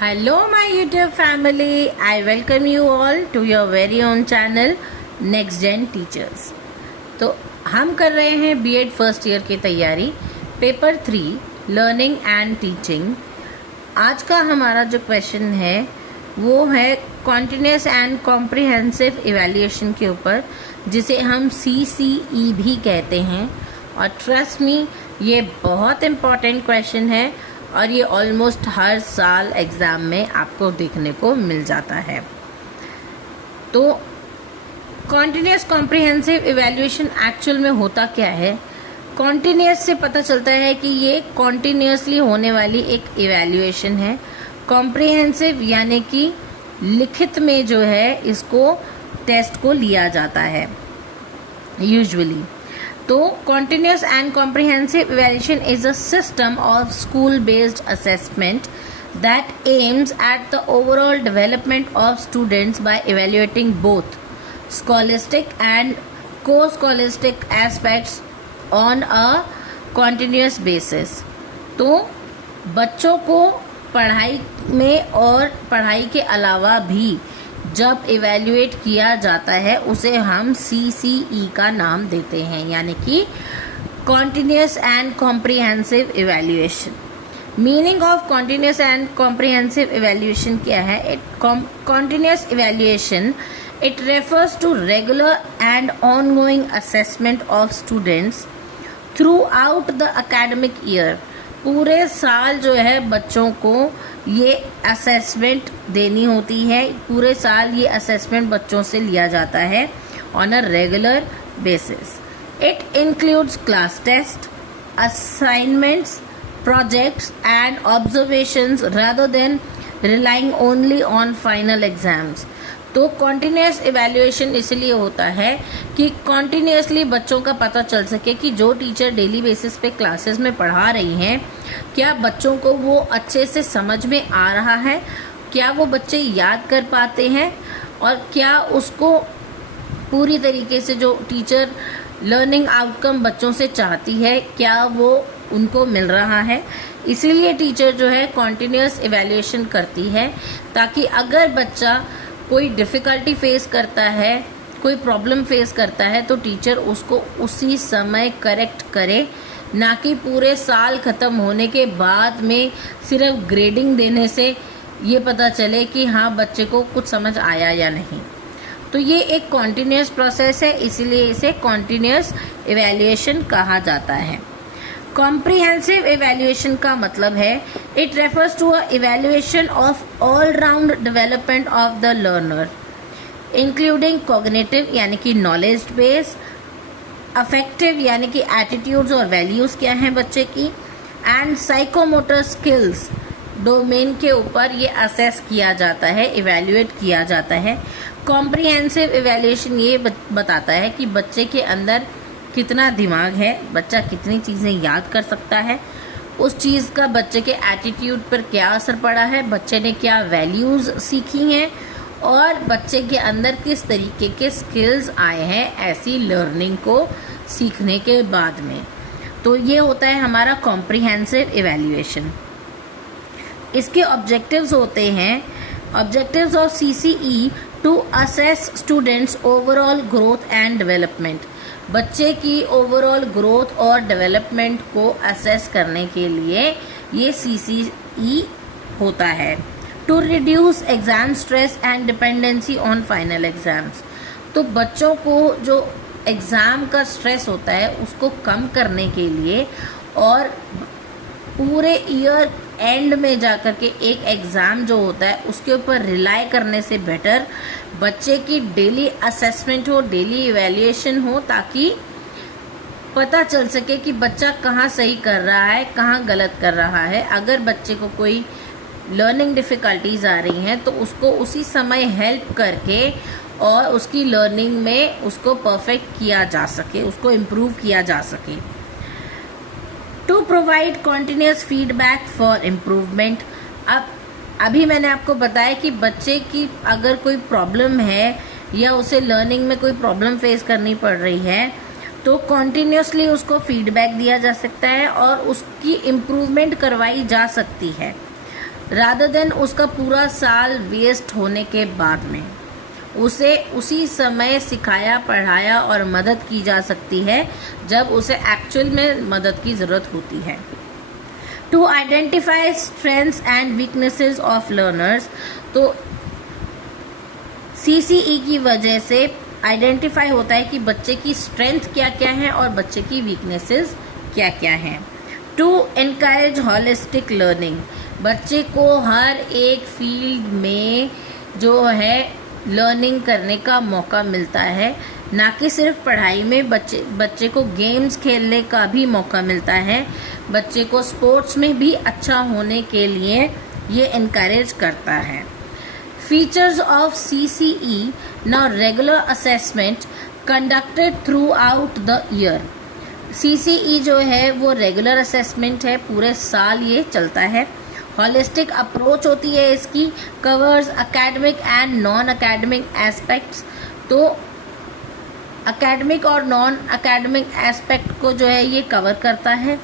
Hello my YouTube family, I welcome you all to your very own channel Next Gen Teachers। तो हम कर रहे हैं BEd first year की तैयारी, पेपर 3 लर्निंग एंड टीचिंग। आज का हमारा जो क्वेश्चन है वो है कॉन्टिन्यूस एंड कॉम्प्रिहेंसिव इवैल्यूएशन के ऊपर, जिसे हम CCE भी कहते हैं। और ट्रस्ट मी, ये बहुत इम्पॉर्टेंट क्वेश्चन है और ये ऑलमोस्ट हर साल एग्ज़ाम में आपको देखने को मिल जाता है। तो कॉन्टिन्यूस कॉम्प्रिहेंसिव इवैल्यूएशन एक्चुअल में होता क्या है? कॉन्टिन्यूस से पता चलता है कि ये कॉन्टिन्यूसली होने वाली एक इवैल्यूएशन है। कॉम्प्रिहेंसिव यानी कि लिखित में जो है इसको टेस्ट को लिया जाता है यूजुअली। तो continuous and comprehensive evaluation is a system of school-based assessment that aims at the overall development of students by evaluating both scholastic and co-scholastic aspects on a continuous basis। तो बच्चों को पढ़ाई में और पढ़ाई के अलावा भी जब इवैल्यूएट किया जाता है उसे हम CCE का नाम देते हैं, यानी कि continuous and comprehensive evaluation. Meaning of continuous and comprehensive evaluation क्या है? Continuous evaluation it refers to regular and ongoing assessment of students throughout the academic year. पूरे साल जो है बच्चों को ये असेसमेंट देनी होती है, पूरे साल ये असेसमेंट बच्चों से लिया जाता है on a regular basis. It includes class test, assignments, projects and observations rather than relying only on final exams. तो कॉन्टिन्यूस इवैल्यूएशन इसलिए होता है कि कॉन्टिन्यूसली बच्चों का पता चल सके कि जो टीचर डेली बेसिस पे क्लासेस में पढ़ा रही हैं, क्या बच्चों को वो अच्छे से समझ में आ रहा है, क्या वो बच्चे याद कर पाते हैं, और क्या उसको पूरी तरीके से जो टीचर लर्निंग आउटकम बच्चों से चाहती है क्या वो उनको मिल रहा है। इसीलिए टीचर जो है कॉन्टिन्यूस इवैल्यूएशन करती है, ताकि अगर बच्चा कोई डिफ़िकल्टी फेस करता है, कोई प्रॉब्लम फेस करता है, तो टीचर उसको उसी समय करेक्ट करे, ना कि पूरे साल ख़त्म होने के बाद में सिर्फ ग्रेडिंग देने से ये पता चले कि हाँ बच्चे को कुछ समझ आया या नहीं। तो ये एक कॉन्टिन्यूस प्रोसेस है, इसीलिए इसे कॉन्टिन्यूस इवैल्यूएशन कहा जाता है। कॉम्प्रिहेंसिव इवैल्यूएशन का मतलब है it refers to a evaluation of all round development of the learner, including cognitive यानी कि नॉलेज बेस, अफेक्टिव यानी कि एटीट्यूड्स और वैल्यूज़ क्या हैं बच्चे की, एंड साइकोमोटर स्किल्स डोमेन के ऊपर ये असेस किया जाता है, इवैल्यूएट किया जाता है। कॉम्प्रिहेंसिव इवैल्यूएशन ये बताता है कि बच्चे के अंदर कितना दिमाग है, बच्चा कितनी चीज़ें याद कर सकता है, उस चीज़ का बच्चे के एटीट्यूड पर क्या असर पड़ा है, बच्चे ने क्या वैल्यूज़ सीखी हैं, और बच्चे के अंदर किस तरीके के स्किल्स आए हैं ऐसी लर्निंग को सीखने के बाद में। तो ये होता है हमारा कॉम्प्रिहेंसिव इवैल्यूएशन। इसके ऑब्जेक्टिव्स होते हैं, objectives of CCE to assess students overall growth and development. बच्चे की ओवरऑल ग्रोथ और डेवलपमेंट को असेस करने के लिए ये CCE होता है। To reduce exam stress and dependency on final exams. तो बच्चों को जो एग्ज़ाम का स्ट्रेस होता है उसको कम करने के लिए और पूरे ईयर एंड में जाकर के एक एग्ज़ाम जो होता है उसके ऊपर रिलाई करने से बेटर बच्चे की डेली असेसमेंट हो, डेली इवैल्यूएशन हो, ताकि पता चल सके कि बच्चा कहाँ सही कर रहा है, कहाँ गलत कर रहा है। अगर बच्चे को कोई लर्निंग डिफ़िकल्टीज आ रही हैं तो उसको उसी समय हेल्प करके और उसकी लर्निंग में उसको परफेक्ट किया जा सके, उसको इम्प्रूव किया जा सके। To provide continuous feedback for improvement. अब अभी मैंने आपको बताया कि बच्चे की अगर कोई प्रॉब्लम है या उसे लर्निंग में कोई प्रॉब्लम फेस करनी पड़ रही है तो कॉन्टिन्यूसली उसको फीडबैक दिया जा सकता है और उसकी इम्प्रूवमेंट करवाई जा सकती है। रादर देन उसका पूरा साल वेस्ट होने के बाद में। उसे उसी समय सिखाया, पढ़ाया और मदद की जा सकती है जब उसे एक्चुअल में मदद की ज़रूरत होती है। To identify strengths and weaknesses of learners, तो CCE की वजह से आइडेंटिफाई होता है कि बच्चे की स्ट्रेंथ क्या क्या है और बच्चे की वीकनेसेस क्या क्या हैं। टू एनकरेज होलिस्टिक लर्निंग, बच्चे को हर एक फील्ड में जो है लर्निंग करने का मौका मिलता है, ना कि सिर्फ पढ़ाई में। बच्चे को गेम्स खेलने का भी मौका मिलता है, बच्चे को स्पोर्ट्स में भी अच्छा होने के लिए ये इनकरेज करता है। Features of CCE, now regular assessment conducted throughout the year। CCE जो है वो रेगुलर असेसमेंट है, पूरे साल ये चलता है। होलिस्टिक अप्रोच होती है इसकी, covers academic and non academic aspects, तो एकेडमिक और नॉन एकेडमिक एस्पेक्ट को जो है ये कवर करता है।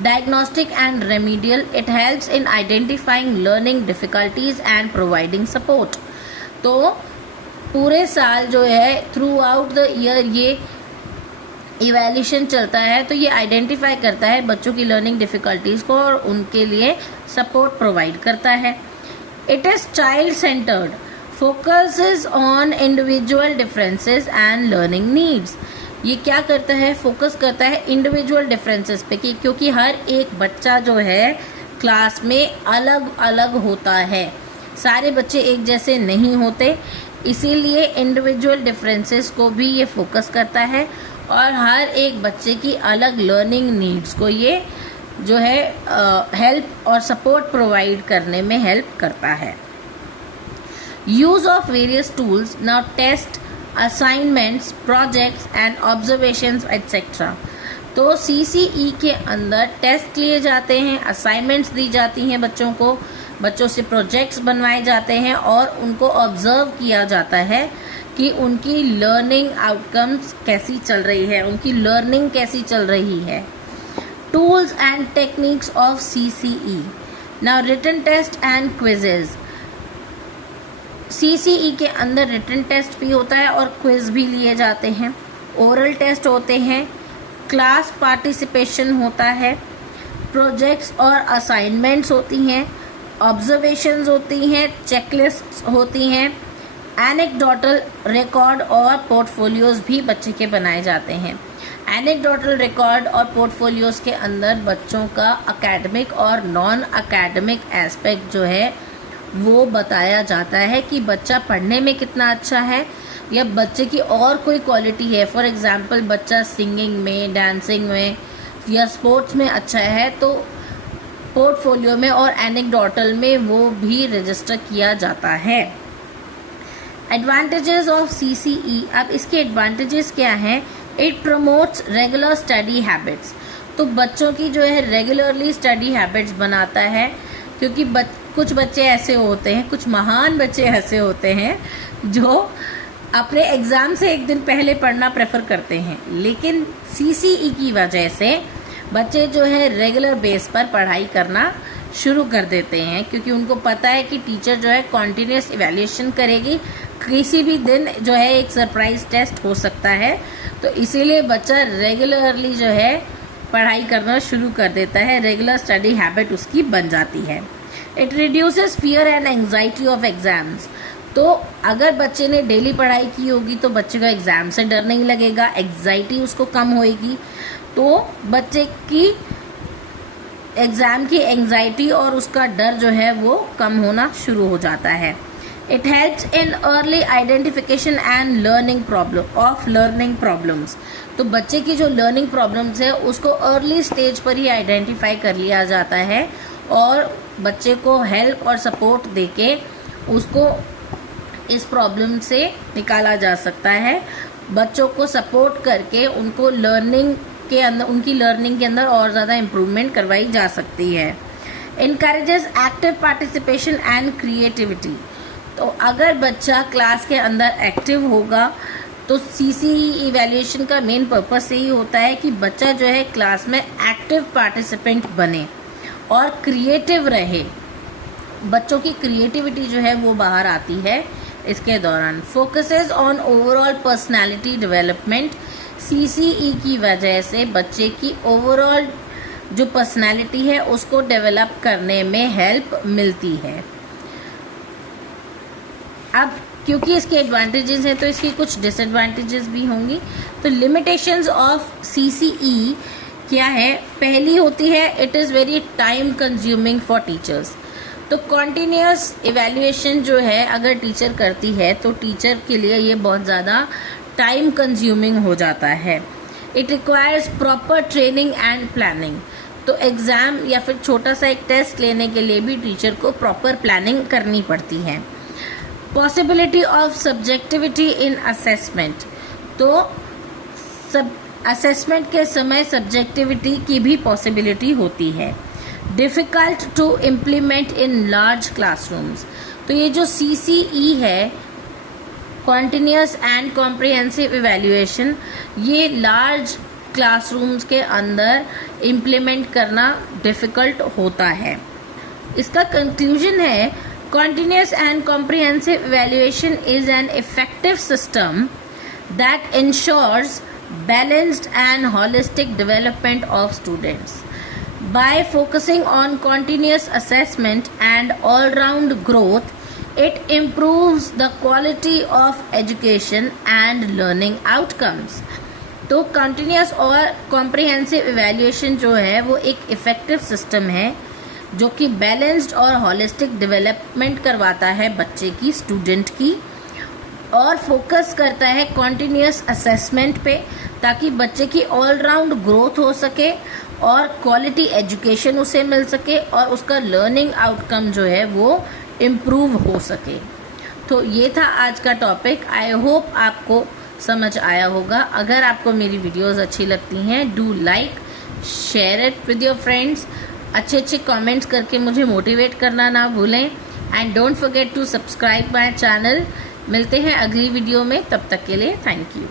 Diagnostic and remedial, it helps in identifying learning difficulties and providing support. तो पूरे साल जो है थ्रू आउट द ईयर ये इवैल्यूएशन चलता है, तो ये आइडेंटिफाई करता है बच्चों की लर्निंग डिफिकल्टीज को और उनके लिए सपोर्ट प्रोवाइड करता है। It is child centred, focuses on individual differences and learning needs. ये क्या करता है, फोकस करता है इंडिविजुअल डिफरेंसेस पे, क्योंकि हर एक बच्चा जो है क्लास में अलग अलग होता है, सारे बच्चे एक जैसे नहीं होते, इसीलिए इंडिविजुअल डिफरेंसेस को भी ये फोकस करता है और हर एक बच्चे की अलग लर्निंग नीड्स को ये जो है हेल्प और सपोर्ट प्रोवाइड करने में हेल्प करता है। Use of various tools, now test, assignments, projects and observations et cetera. तो CCE के अंदर टेस्ट लिए जाते हैं, असाइनमेंट्स दी जाती हैं बच्चों को, बच्चों से प्रोजेक्ट्स बनवाए जाते हैं और उनको ऑब्जर्व किया जाता है कि उनकी लर्निंग आउटकम्स कैसी चल रही है, उनकी लर्निंग कैसी चल रही है। Tools and techniques of CCE, now written test and quizzes. CCE के अंदर रिटन टेस्ट भी होता है और क्विज भी लिए जाते हैं, ओरल टेस्ट होते हैं, क्लास पार्टिसिपेशन होता है, प्रोजेक्ट्स और असाइनमेंट्स होती हैं, ऑब्जर्वेशंस होती हैं, चेकलिस्ट होती हैं, एनेक्डोटल रिकॉर्ड और पोर्टफोलियोज़ भी बच्चे के बनाए जाते हैं। एनेक्डोटल रिकॉर्ड और पोर्टफोलियोज़ के अंदर बच्चों का एकेडमिक और नॉन एकेडमिक एस्पेक्ट जो है वो बताया जाता है कि बच्चा पढ़ने में कितना अच्छा है या बच्चे की और कोई क्वालिटी है। फॉर एग्जांपल बच्चा सिंगिंग में, डांसिंग में या स्पोर्ट्स में अच्छा है तो पोर्टफोलियो में और एनेक्डोटल में वो भी रजिस्टर किया जाता है। एडवांटेजेस ऑफ CCE, अब इसके एडवांटेजेस क्या हैं? It promotes regular study habits, तो बच्चों की जो है रेगुलरली स्टडी हैबिट्स बनाता है, क्योंकि कुछ बच्चे ऐसे होते हैं, कुछ महान बच्चे ऐसे होते हैं जो अपने एग्ज़ाम से एक दिन पहले पढ़ना प्रेफर करते हैं, लेकिन CCE की वजह से बच्चे जो है रेगुलर बेस पर पढ़ाई करना शुरू कर देते हैं, क्योंकि उनको पता है कि टीचर जो है कॉन्टिन्यूस इवैल्यूएशन करेगी, किसी भी दिन जो है एक सरप्राइज टेस्ट हो सकता है, तो इसीलिए बच्चा रेगुलरली जो है पढ़ाई करना शुरू कर देता है, रेगुलर स्टडी हैबिट उसकी बन जाती है। It reduces fear and anxiety of exams, तो अगर बच्चे ने डेली पढ़ाई की होगी तो बच्चे को एग्ज़ाम से डर नहीं लगेगा, एग्जाइटी उसको कम होएगी, तो बच्चे की एग्ज़ाम की एंग्जाइटी और उसका डर जो है वो कम होना शुरू हो जाता है। It helps in early identification and learning problems, तो बच्चे की जो लर्निंग प्रॉब्लम्स है उसको अर्ली स्टेज पर ही आइडेंटिफाई कर लिया जाता है और बच्चे को हेल्प और सपोर्ट देके उसको इस प्रॉब्लम से निकाला जा सकता है। बच्चों को सपोर्ट करके उनको उनकी लर्निंग के अंदर और ज़्यादा इम्प्रूवमेंट करवाई जा सकती है। Encourages active participation and creativity, तो अगर बच्चा क्लास के अंदर एक्टिव होगा तो CCE इवैल्यूएशन का मेन पर्पस यही होता है कि बच्चा जो है क्लास में एक्टिव पार्टिसिपेंट बने और क्रिएटिव रहे, बच्चों की क्रिएटिविटी जो है वो बाहर आती है इसके दौरान। Focuses on overall personality development, CCE की वजह से बच्चे की ओवरऑल जो पर्सनालिटी है उसको डेवलप करने में हेल्प मिलती है। अब क्योंकि इसके एडवांटेजेस हैं तो इसकी कुछ डिसएडवांटेजेस भी होंगी। तो लिमिटेशंस ऑफ CCE क्या है? पहली होती है it is very time consuming for teachers. तो कॉन्टीन्यूस इवैल्यूएशन जो है अगर टीचर करती है तो टीचर के लिए ये बहुत ज़्यादा टाइम कंज्यूमिंग हो जाता है। It requires proper training and planning. तो एग्ज़ाम या फिर छोटा सा एक टेस्ट लेने के लिए भी टीचर को प्रॉपर प्लानिंग करनी पड़ती है। Possibility of subjectivity in assessment. तो असेसमेंट के समय सब्जेक्टिविटी की भी पॉसिबिलिटी होती है। Difficult to implement in large classrooms. तो ये जो CCE है, कॉन्टिन्यूस एंड कॉम्प्रिहेंसिव इवैल्यूएशन, ये लार्ज क्लासरूम्स के अंदर इम्प्लीमेंट करना डिफ़िकल्ट होता है। इसका कंक्लूजन है continuous and comprehensive evaluation is an effective system that ensures balanced and holistic development of students. By focusing on continuous assessment and all-round growth, it improves the quality of education and learning outcomes. तो continuous और comprehensive evaluation जो है वो एक effective system है जो कि balanced और हॉलिस्टिक डेवलपमेंट करवाता है बच्चे की, स्टूडेंट की, और फोकस करता है कॉन्टिन्यूस असेसमेंट पे ताकि बच्चे की ऑल राउंड ग्रोथ हो सके और क्वालिटी एजुकेशन उसे मिल सके और उसका लर्निंग आउटकम जो है वो इम्प्रूव हो सके। तो ये था आज का टॉपिक। आई होप आपको समझ आया होगा। अगर आपको मेरी वीडियोस अच्छी लगती हैं, do like, share it with your friends. अच्छे कमेंट्स करके मुझे मोटिवेट करना ना भूलें। And don't forget to subscribe my channel. मिलते हैं अगली वीडियो में, तब तक के लिए थैंक यू।